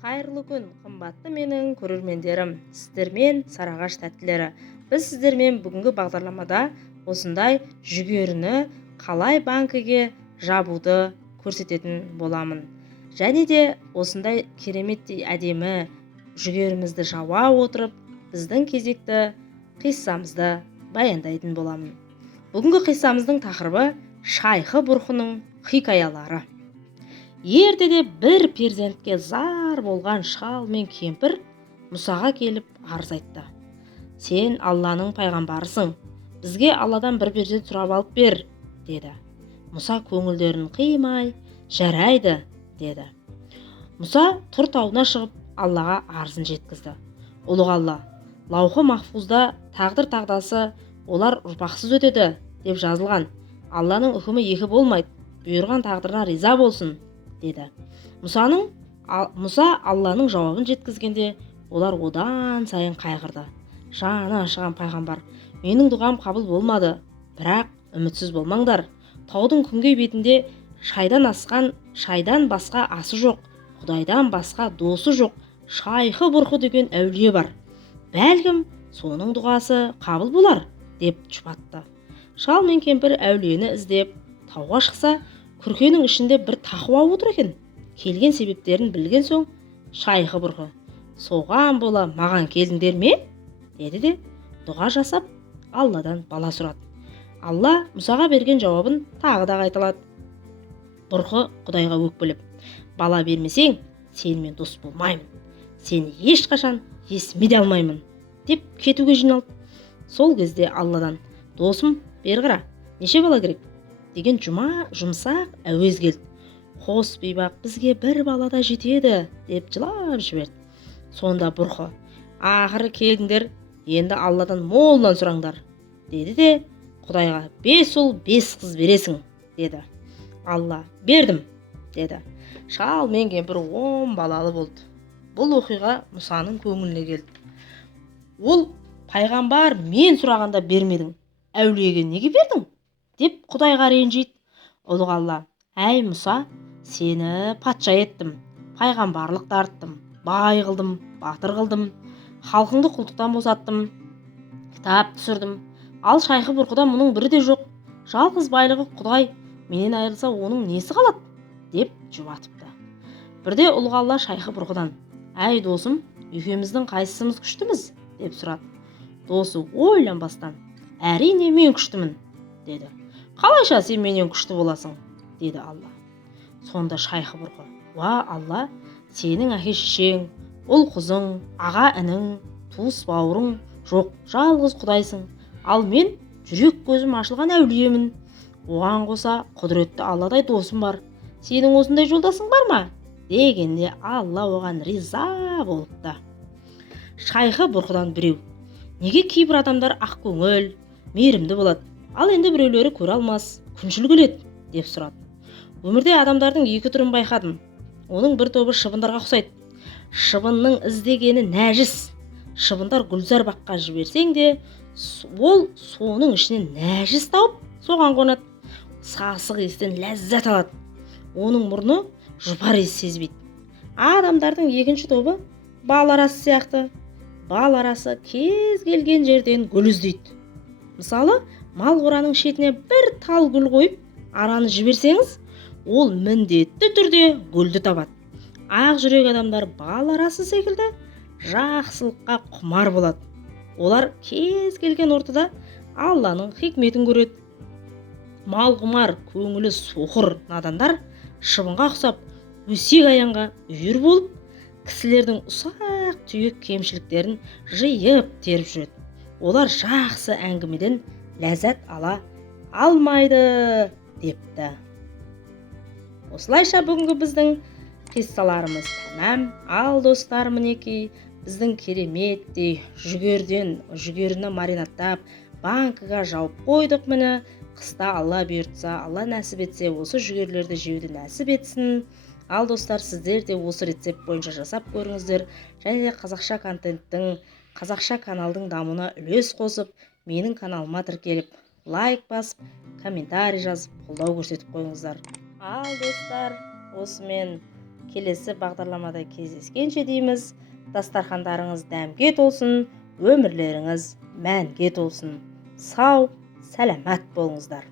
Қайырлы күн, қымбатты менің көрермендерім, сіздермен Сарыағаш тәттілері. Біз сіздермен бүгінгі бағдарламада осындай жүгеріні қалай банкіге жабуды көрсететін боламын. Және де осындай кереметтей әдемі жүгерімізді жауа отырып, біздің кезекті қиссамызды баяндайтын боламын. Бүгінгі қиссамыздың тақырыбы Шайхы Бұрхының хикаялары. Ертеде бір перзентке зар болған шал мен кемпір Мұсаға келіп арыз айтты. Сен Алланың пайғамбарысың, бізге Алладан бір перзент сұрап алып бер, деді. Мұса көңілдерін қимай, жарайды, деді. Мұса Тұр тауына шығып Аллаға арызын жеткізді. Ұлық Алла, лаухы махфузда тағдыр тағдасы олар ұрпақсыз өтеді деп жазылған. Алланың үкімі екі болмайды, бұйырған тағдырына риза болсын, деді. Мұса Алланың жауабын жеткізгенде, олар одан сайын қайғырды. Жаны ашыған пайғамбар, менің дұғам қабыл болмады, бірақ үмітсіз болмаңдар. Таудың күнгей бетінде шайдан басқа асы жоқ, Құдайдан басқа досы жоқ, Шайхы Бұрхы деген әулие бар. Бәлкім, соның дұғасы қабыл болар, деп жұбатты. Шал мен кемпір әулиені іздеп тауға шықса, күркенің ішінде бір тақуа отыр екен. Келген себептерін білген соң, Шайхы Бұрхы, соған бола маған келдіңдер ме? Деді де дұға жасап, Алладан бала сұрады. Алла Мұсаға берген жауабын тағы да қайталады. Бұрхы Құдайға өкпелеп, бала бермесең, сенімен дос болмаймын. Сені ешқашан есіме де алмаймын, деп кетуге жиналды. Сол кезде Алладан, досым, бер қара, неше бала керек? Деген жұмсақ әуез келді. Қос бейбақ, бізге бір бала да жетеді, деп жылап жіберді. Сонда Бұрхы, ақыры келдіңдер, енді Алладан молынан сұраңдар, деді де Құдайға 5 ұл 5 қыз бересің, деді. Алла, бердім, деді. Шал мен кемпір 10 балалы болды. Бұл оқиға Мұсаның көңіліне келді. Ол, пайғамбар, мен сұрағанда бермедің, әулиеге неге бердің? Деп Құдайға ренжиді. Ұлық Алла, әй Мұса, сені патша еттім, пайғамбарлық дарттым, бай қылдым, батыр қылдым, халқыңды құлдықтан босаттым, кітап түсірдім. Ал Шайхы Бұрхыда мұның бірі де жоқ. Жалғыз байлығы Құдай менен айырылса, оның несі қалады? Деп жұбатыпты. Бірде ұлық Алла Шайхы Бұрхыдан, әй досым, екеуміздің қайсымыз күштіміз? Деп сұрады. Досы ойланбастан, әрине мен күштімін, деді. Қалайша сен менен күшті боласың? Деді Алла. Сонда Шайхы Бұрхы, уа Алла, сенің әке-шешең, ұл қызың, аға інің, туыс бауырың жоқ, жалғыз Құдайсың. Ал мен жүрек көзім ашылған әулиемін. Оған қоса құдіретті Алладай досым бар. Сенің осындай жолдасың бар ма? Дегенде Алла оған риза болыпты. Шайхы Бұрхыдан біреу, неге кейбір адамдар ақ көңіл, мейірімді болады, ал енді біреулері көре алмас, күншіл келеді, деп сұрады. Өмірде адамдардың екі түрін байқадым. Оның бір тобы шыбындарға ұқсайды. Шыбынның іздегені нәжіс. Шыбындар гүлзар баққа жіберсең де, ол соның ішінен нәжіс тауып, соған қонады. Сасық иістен ләззат алады. Оның мұрны жұпар иіс сезбейді. Адамдардың екінші тобы бал арасы сияқты. Бал арасы кез келген жерден гүл іздейді. Мысалы, мал қораның шетіне бір тал гүл қойып, араны жіберсеңіз, ол міндетті түрде гүлді табады. Ақ жүрек адамдар бал арасы секілді жақсылыққа құмар болады. Олар кез келген ортада Алланың хикметін көреді. Мал құмар, көңілі соқыр надандар шыбынға ұқсап, өсек аяңға үйір болып, кісілердің ұсақ түйек кемшіліктерін жиып теріп жүреді. Олар жақсы әңгімеден ләззат ала алмайды, депті. Осылайша бүгінгі біздің қиссаларымыз тәмам. Ал достар, мінекей, біздің кереметтей жүгеріні маринаттап, банкіға жауып қойдық міне. Қыста Алла бұйыртса, Алла нәсіп етсе, осы жүгерлерді жеуді нәсіп етсін. Ал достар, сіздер де осы рецепт бойынша жасап көріңіздер. Және де қазақша контенттің, қазақша каналдың дамуына үлес қосып, менің каналыма тіркеліп, лайк басып, комментарий жазып, қолдау көрсетіп қойыңыздар. Ал достар, осымен келесі бағдарламада кездескенше дейміз. Дастархандарыңыз дәмге толсын, өмірлеріңіз мәнге толсын. Сау, сәлемет болыңыздар.